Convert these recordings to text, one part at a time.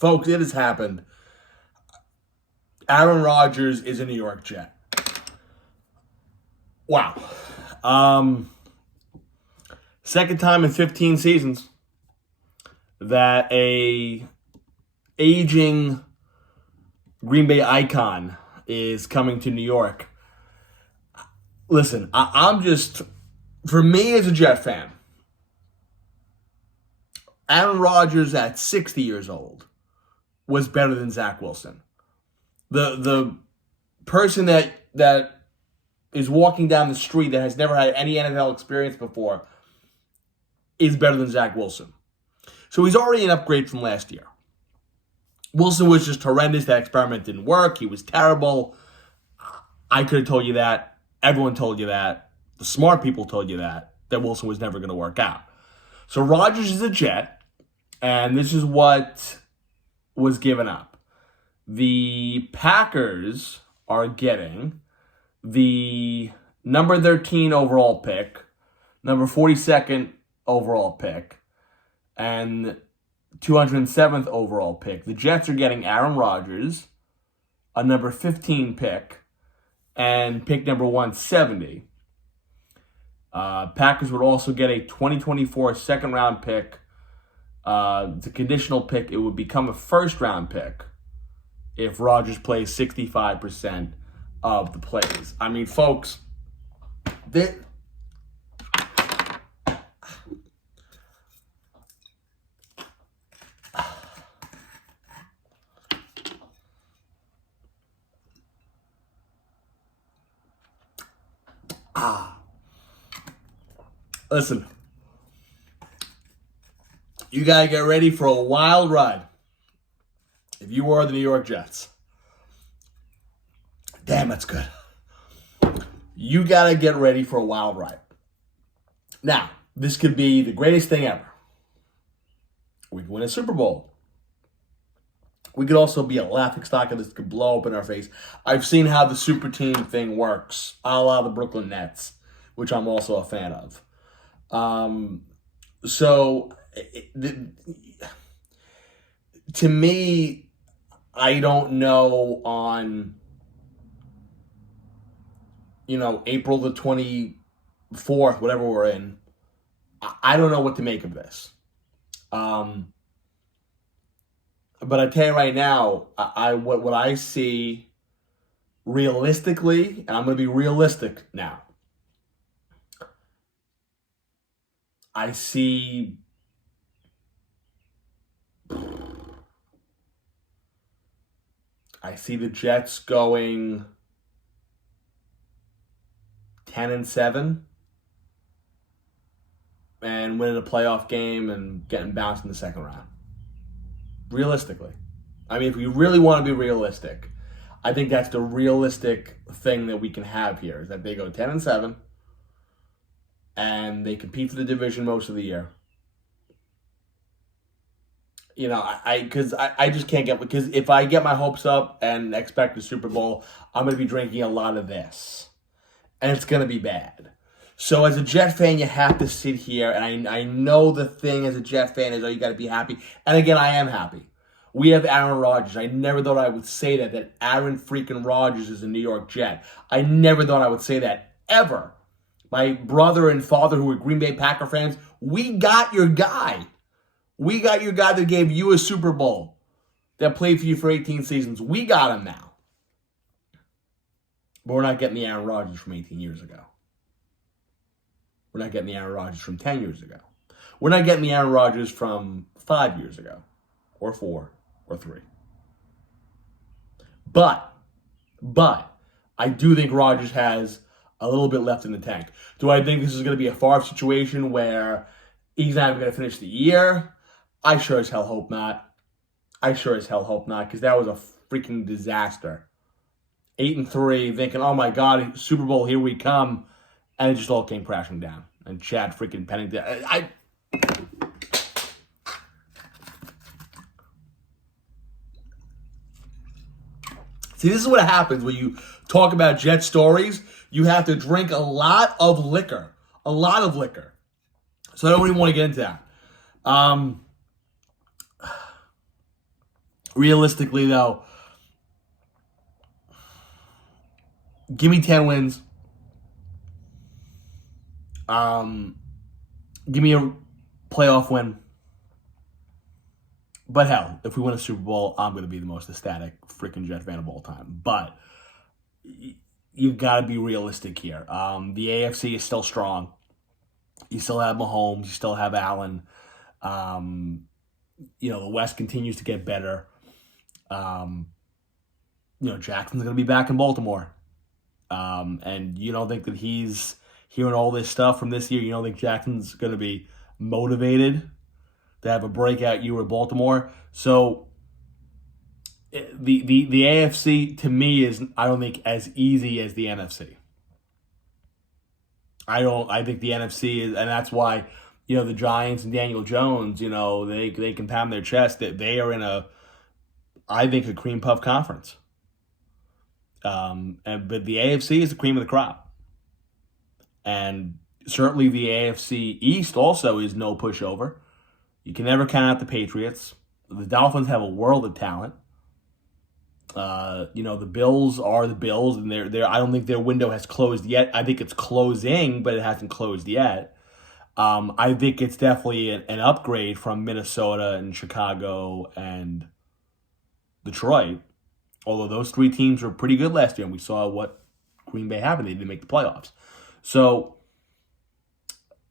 Folks, it has happened. Aaron Rodgers is a New York Jet. Wow. Second time in 15 seasons that a aging Green Bay icon is coming to New York. Listen, I'm just, for me as a Jet fan, Aaron Rodgers at 60 years old was better than Zach Wilson. The person that is walking down the street that has never had any NFL experience before is better than Zach Wilson. So he's already an upgrade from last year. Wilson was just horrendous. That experiment didn't work. He was terrible. I could have told you that. Everyone told you that. The smart people told you that Wilson was never going to work out. So Rodgers is a Jet, and this is what was given up. The Packers are getting the number 13 overall pick, number 42nd overall pick, and 207th overall pick. The Jets are getting Aaron Rodgers, a number 15 pick, and pick number 170. Packers would also get a 2024 second-round pick. It's a conditional pick. It would become a first-round pick if Rodgers plays 65% of the plays. I mean, folks, listen, you got to get ready for a wild ride if you are the New York Jets. Damn, that's good. You got to get ready for a wild ride. Now, this could be the greatest thing ever. We could win a Super Bowl. We could also be a laughingstock, and this could blow up in our face. I've seen how the super team thing works, a la the Brooklyn Nets, which I'm also a fan of. To me, I don't know on, April the 24th, whatever we're in, I don't know what to make of this. But I tell you right now, what I see realistically, and I'm going to be realistic now, I see the Jets going 10-7 and winning a playoff game and getting bounced in the second round. Realistically. I mean, if we really want to be realistic, I think that's the realistic thing that we can have here, is that they go 10-7 and they compete for the division most of the year. Because I just can't because if I get my hopes up and expect the Super Bowl, I'm going to be drinking a lot of this. And it's going to be bad. So as a Jet fan, you have to sit here, and I know the thing as a Jet fan is, you got to be happy. And again, I am happy. We have Aaron Rodgers. I never thought I would say that Aaron freaking Rodgers is a New York Jet. I never thought I would say that, ever. My brother and father, who were Green Bay Packer fans, we got your guy. We got your guy that gave you a Super Bowl, that played for you for 18 seasons. We got him now. But we're not getting the Aaron Rodgers from 18 years ago. We're not getting the Aaron Rodgers from 10 years ago. We're not getting the Aaron Rodgers from 5 years ago, or 4, or 3. But, I do think Rodgers has a little bit left in the tank. Do I think this is going to be a Favre situation where he's not even going to finish the year? I sure as hell hope not. Because that was a freaking disaster. 8-3, thinking, oh my God, Super Bowl, here we come. And it just all came crashing down. And Chad freaking Pennington. See, this is what happens when you talk about Jet stories. You have to drink a lot of liquor. So I don't even want to get into that. Realistically, though, give me 10 wins. Give me a playoff win. But hell, if we win a Super Bowl, I'm going to be the most ecstatic freaking Jet fan of all time. But you've got to be realistic here. The AFC is still strong. You still have Mahomes. You still have Allen. The West continues to get better. Jackson's going to be back in Baltimore. And you don't think that he's hearing all this stuff from this year? You don't think Jackson's going to be motivated to have a breakout year with Baltimore? So the AFC to me is, I don't think, as easy as the NFC. I think the NFC is, and that's why the Giants and Daniel Jones, they can pound their chest that they are in I think, a cream puff conference. But the AFC is the cream of the crop. And certainly the AFC East also is no pushover. You can never count out the Patriots. The Dolphins have a world of talent. The Bills are the Bills, and I don't think their window has closed yet. I think it's closing, but it hasn't closed yet. I think it's definitely an upgrade from Minnesota and Chicago and Detroit. Although those three teams were pretty good last year, and we saw what Green Bay happened. They didn't make the playoffs. So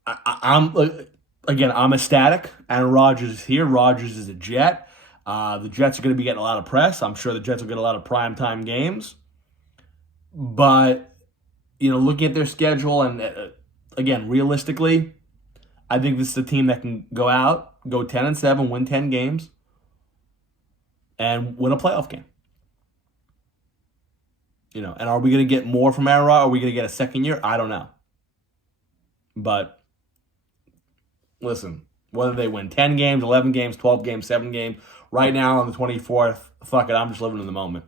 I'm ecstatic. Aaron Rodgers is here. Rodgers is a Jet. The Jets are going to be getting a lot of press. I'm sure the Jets will get a lot of primetime games. But, looking at their schedule and, again, realistically, I think this is a team that can go out, go 10-7, win 10 games, and win a playoff game. And are we going to get more from Aaron Rodgers? Are we going to get a second year? I don't know. But, listen, whether they win 10 games, 11 games, 12 games, 7 games, right now on the 24th, fuck it, I'm just living in the moment.